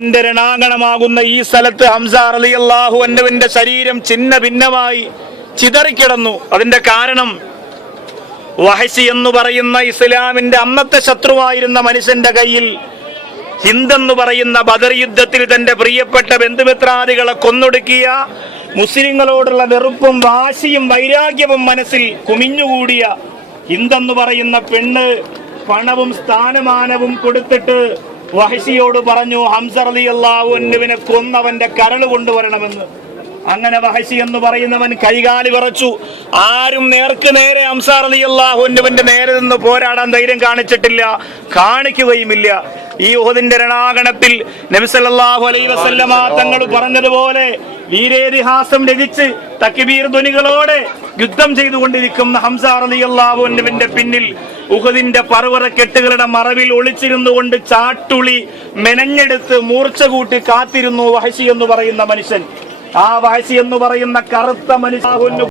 ന്റെ രണാങ്കണമാകുന്ന ഈ സ്ഥലത്ത് ഹംസാർ അലി അള്ളാഹു അന്നുവിന്റെ ശരീരം ചിന്ന ഭിന്നമായി ചിതറിക്കിടന്നു. അതിന്റെ കാരണം വഹസി എന്ന് പറയുന്ന ഇസ്ലാമിന്റെ അന്നത്തെ ശത്രുവായിരുന്ന മനുഷ്യന്റെ കയ്യിൽ ഹിന്ദെന്ന് പറയുന്ന ബദർ യുദ്ധത്തിൽ തന്റെ പ്രിയപ്പെട്ട ബന്ധുമിത്രാദികളെ കൊന്നൊടുക്കിയ മുസ്ലിങ്ങളോടുള്ള വെറുപ്പും വാശിയും വൈരാഗ്യവും മനസ്സിൽ കുമിഞ്ഞുകൂടിയ ഹിന്ദെന്ന് പറയുന്ന പെണ്ണ് പണവും സ്ഥാനമാനവും കൊടുത്തിട്ട് വഹശിയോട് പറഞ്ഞു ഹംസർ അലി അള്ളാഹുവിനെ കൊന്നവന്റെ കരൾ കൊണ്ടുവരണമെന്ന്. അങ്ങനെ വഹശി എന്ന് പറയുന്നവൻ കൈകാലി വിറച്ചു. ആരും നേർക്ക് നേരെ അംസാർ അലി അള്ളാഹുവിന്റെ നേരെ നിന്ന് പോരാടാൻ ധൈര്യം കാണിച്ചിട്ടില്ല കാണിക്കുകയുമില്ല. ഈ ഉഹദിന്റെ രണാകണത്തിൽ നബിസല്ലാഹു അലൈ വസല്ലമ തങ്ങൾ പറഞ്ഞതുപോലെ വീരേതിഹാസം രചിച്ച് തക്കിബീർ ധ്വനികളോടെ യുദ്ധം ചെയ്തുകൊണ്ടിരിക്കുന്ന അലി അള്ളാഹുവിന്റെ പിന്നിൽ ഉഹദിന്റെ പർവത കെട്ടുകളുടെ മറവിൽ ഒളിച്ചിരുന്നു കൊണ്ട് ചാട്ടുളി മെനഞ്ഞെടുത്ത് മൂർച്ച കൂട്ടി കാത്തിരുന്നു വഹശി എന്ന് പറയുന്ന മനുഷ്യൻ. ആ വഹശി എന്ന് പറയുന്ന കറുത്ത മനുഷ്യ